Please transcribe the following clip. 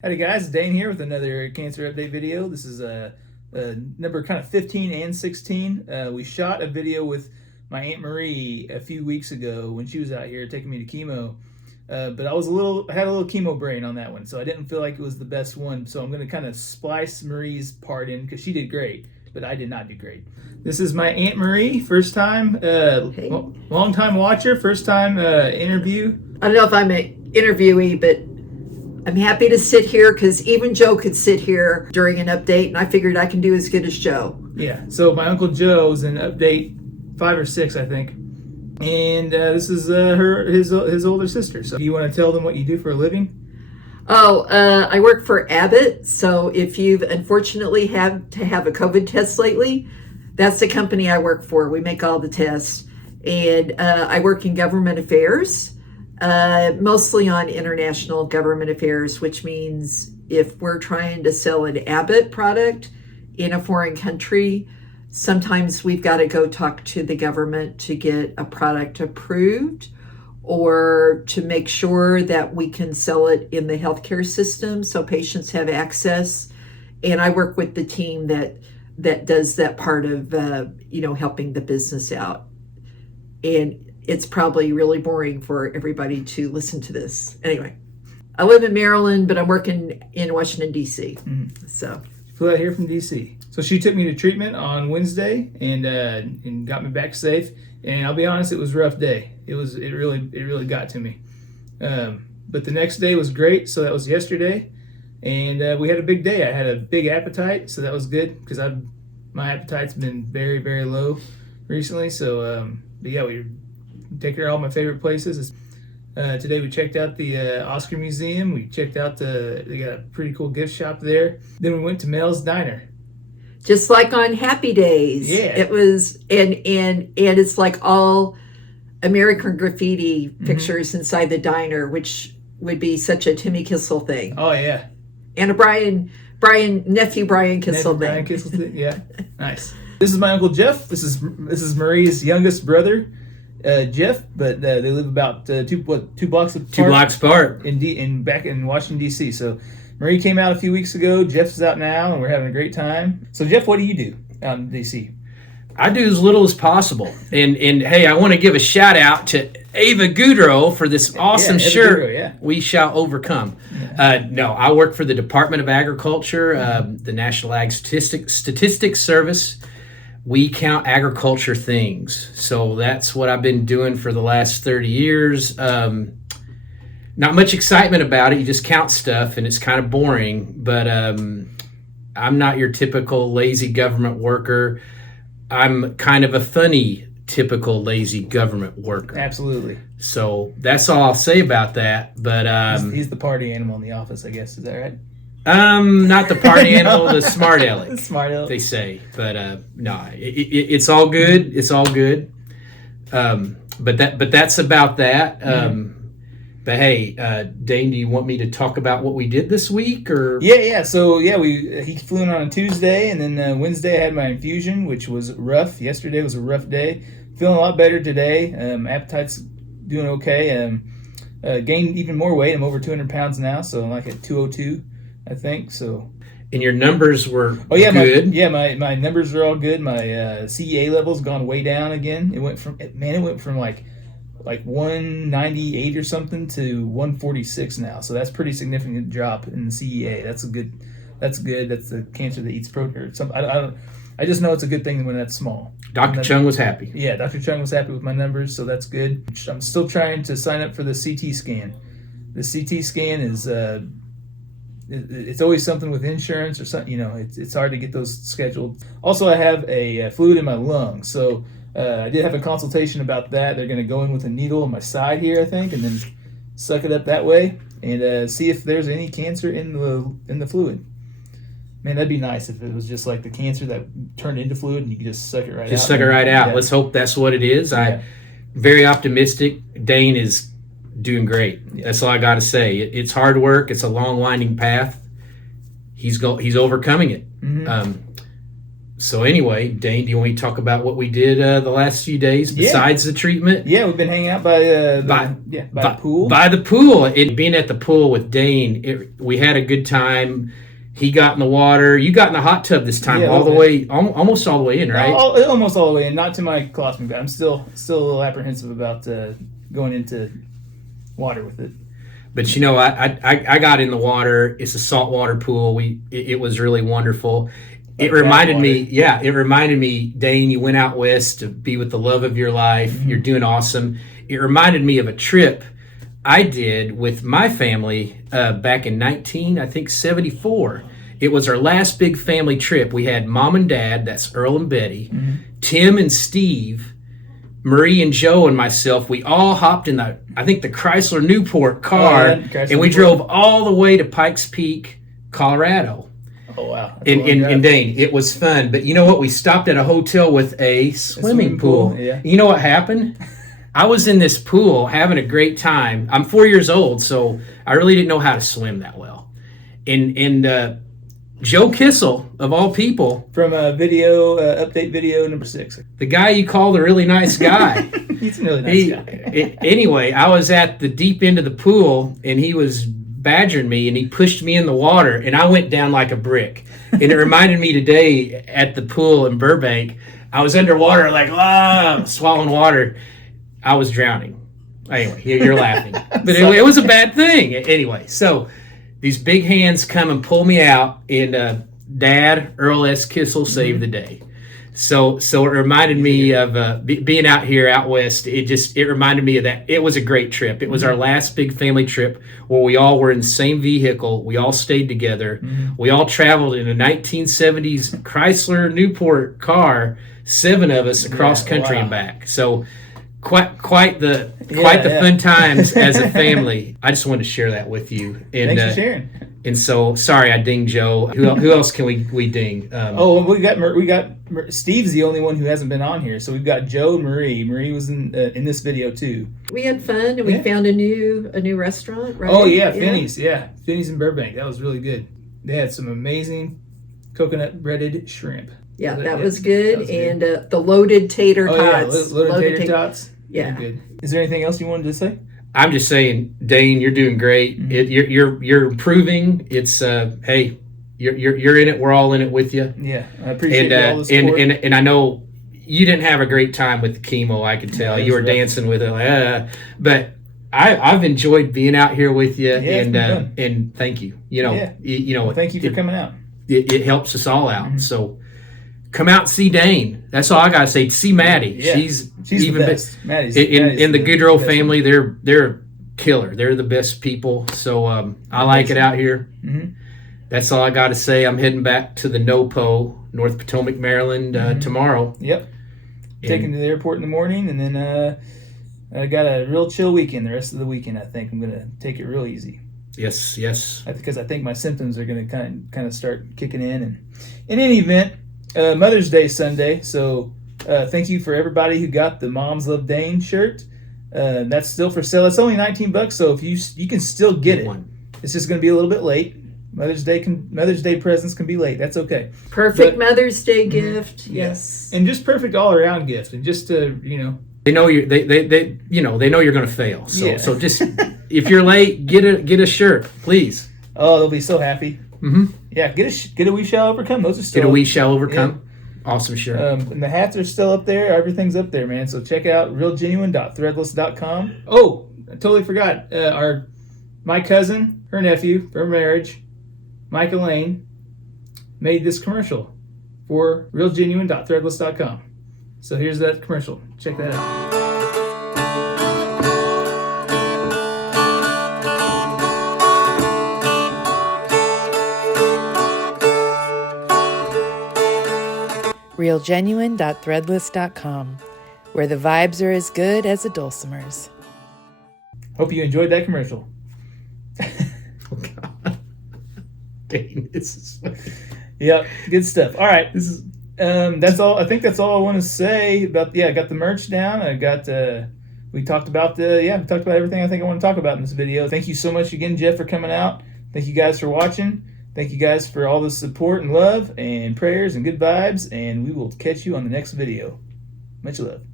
Howdy guys, Dane here with another cancer update video. This is number kind of 15 and 16. We shot a video with my Aunt Marie a few weeks ago when she was out here taking me to chemo. But I had a little chemo brain on that one, so I didn't feel like it was the best one. So I'm going to kind of splice Marie's part in because she did great, but I did not do great. This is my Aunt Marie, first time, long time watcher, first time interview. I don't know if I'm an interviewee, but I'm happy to sit here because even Joe could sit here during an update, and I figured I can do as good as Joe. Yeah, so my Uncle Joe's in update 5 or 6, I think. And this is his older sister. So do you want to tell them what you do for a living? I work for Abbott. So if you've unfortunately had to have a COVID test lately, that's the company I work for. We make all the tests. And I work in government affairs, mostly on international government affairs, which means if we're trying to sell an Abbott product in a foreign country, sometimes we've got to go talk to the government to get a product approved or to make sure that we can sell it in the healthcare system so patients have access. And I work with the team that does that part of, helping the business out. And it's probably really boring for everybody to listen to this. Anyway, I live in Maryland, but I'm working in Washington, D.C. Mm-hmm. So flew out here from D.C. So she took me to treatment on Wednesday and got me back safe. And I'll be honest, it was a rough day. It really got to me. But the next day was great. So that was yesterday, and we had a big day. I had a big appetite, so that was good because my appetite's been very, very low recently. So, but yeah, we take her to all my favorite places. Today we checked out the Oscar Museum. We checked out they got a pretty cool gift shop there. Then we went to Mel's Diner. Just like on Happy Days. Yeah. It was, and it's like all American Graffiti pictures inside the diner, which would be such a Timmy Kissel thing. Oh yeah. And a nephew Brian Kissel thing. Brian Kissel thing. Yeah. Nice. This is my Uncle Jeff. This is Marie's youngest brother, Jeff, but they live about two blocks apart. 2 blocks apart. Back in Washington, D.C. So Marie came out a few weeks ago. Jeff's out now, and we're having a great time. So Jeff, what do you do out in D.C.? I do as little as possible. And hey, I want to give a shout out to Ava Goudreau for this awesome shirt. Goudreau, yeah. We shall overcome. Yeah. No, I work for the Department of Agriculture, the National Ag Statistics Service. We count agriculture things. So that's what I've been doing for the last 30 years. Not much excitement about it. You just count stuff, and it's kind of boring. But I'm not your typical lazy government worker. I'm kind of a funny, typical lazy government worker. Absolutely. So that's all I'll say about that. But he's the party animal in the office, I guess. Is that right? Not the party animal, the smart aleck. The smart aleck. They say. But no, it's all good. It's all good. But that's about that. But hey, Dane, do you want me to talk about what we did this week, or? Yeah. So yeah, he flew in on a Tuesday, and then Wednesday I had my infusion, which was rough. Yesterday was a rough day. Feeling a lot better today. Appetite's doing okay. Gained even more weight. I'm over 200 pounds now, so I'm like at 202, I think. So. And your numbers were good. My numbers are all good. My CEA level's gone way down again. It went from like 198 or something to 146 now. So that's pretty significant drop in the CEA. That's good. That's the cancer that eats protein or something. I just know it's a good thing when that's small. Dr. Chung was happy. Yeah, Dr. Chung was happy with my numbers, so that's good. I'm still trying to sign up for the CT scan. The CT scan is it's always something with insurance or something. It's hard to get those scheduled. Also, I have a fluid in my lung, so I did have a consultation about that. They're going to go in with a needle on my side here, I think, and then suck it up that way and see if there's any cancer in the fluid. Man, that'd be nice if it was just like the cancer that turned into fluid and you could just suck it right out. Just suck it right out. Yeah. Let's hope that's what it is. Yeah. I'm very optimistic. Dane is doing great. Yeah. That's all I got to say. It's hard work. It's a long, winding path. He's overcoming it. Mm-hmm. So anyway, Dane, do you want me to talk about what we did the last few days besides the treatment? Yeah, we've been hanging out by the pool. By the pool. Being at the pool with Dane, we had a good time. He got in the water. You got in the hot tub this time, all the way, almost all the way in, right? Almost all the way in. Not to my colostomy bag. I'm still a little apprehensive about going into water with it. But I got in the water. It's a saltwater pool. It was really wonderful. It reminded me, Dane, you went out west to be with the love of your life. Mm-hmm. You're doing awesome. It reminded me of a trip I did with my family back in 1974. It was our last big family trip. We had mom and dad, that's Earl and Betty, Tim and Steve, Marie and Joe and myself. We all hopped in the Chrysler Newport car, and we drove all the way to Pikes Peak, Colorado. Oh, wow. In Dane. It was fun. But you know what? We stopped at a hotel with a swimming pool. Yeah. You know what happened? I was in this pool having a great time. I'm 4 years old, so I really didn't know how to swim that well. And Joe Kissel, of all people. From update video number 6. The guy you called a really nice guy. He's a really nice guy. Anyway, I was at the deep end of the pool, and he was badgering me, and he pushed me in the water, and I went down like a brick. And it reminded me today at the pool in Burbank, I was underwater like, swallowing water. I was drowning. Anyway, you're laughing. But it was a bad thing. Anyway, so these big hands come and pull me out, and Dad, Earl S. Kissel, saved the day. So it reminded me of being out here out west. It reminded me of that. It was a great trip. It was our last big family trip where we all were in the same vehicle. We all stayed together. We all traveled in a 1970s Chrysler Newport car, 7 of us across country and back. So quite the fun times as a family. I just wanted to share that with you. And, thanks for sharing. And so, sorry, I dinged Joe. Who else can we ding? We got Steve's the only one who hasn't been on here. So we've got Joe and Marie. Marie was in this video too. We had fun, and we found a new restaurant. Right? Oh yeah, Finney's. Yeah, Finney's in Burbank. That was really good. They had some amazing coconut breaded shrimp. Yeah, that was good. And the loaded tater tots. Loaded tater tots. Yeah. Good. Is there anything else you wanted to say? I'm just saying, Dane, you're doing great. You're improving. It's hey, you're in it. We're all in it with you. Yeah, I appreciate all the support. And I know you didn't have a great time with the chemo. I could tell you were dancing with it. But I've enjoyed being out here with you, and thank you. Well, thank you for coming out. It helps us all out. So come out and see Dane. That's all I gotta say. See Maddie. Yeah. She's even the best. Maddie's in the Goodrow family. They're killer. They're the best people. So I like it out here. That's all I got to say. I'm heading back to the NOPO, North Potomac, Maryland, tomorrow. Yep. Taking to the airport in the morning, and then I got a real chill weekend. The rest of the weekend, I think I'm gonna take it real easy. Yes. Because I think my symptoms are gonna kind of start kicking in. And in any event, Mother's Day Sunday. So thank you for everybody who got the Moms Love Dane shirt. That's still for sale. It's only $19, so if you can still get it. It's just going to be a little bit late. Mother's Day presents can be late. That's okay. Perfect Mother's Day gift. Yes. And just perfect all around gift. And just to they know you. They know you're going to fail. So just if you're late, get a shirt, please. Oh, they'll be so happy. Yeah, get a We Shall Overcome. Those are still. Get a We Shall Overcome. Yeah. Awesome shirt. And the hats are still up there. Everything's up there, man. So check out realgenuine.threadless.com. Oh, I totally forgot. My cousin, her nephew, from marriage, Mike Elaine, made this commercial for realgenuine.threadless.com. So here's that commercial. Check that out. realgenuine.threadless.com, where the vibes are as good as the dulcimers. Hope you enjoyed that commercial. Oh, God. Dang, this is funny. Yep, good stuff. All right, this is that's all. I think that's all I want to say about. I got the merch down. I got. We talked about everything I think I want to talk about in this video. Thank you so much again, Jeff, for coming out. Thank you guys for watching. Thank you guys for all the support and love and prayers and good vibes, and we will catch you on the next video. Much love.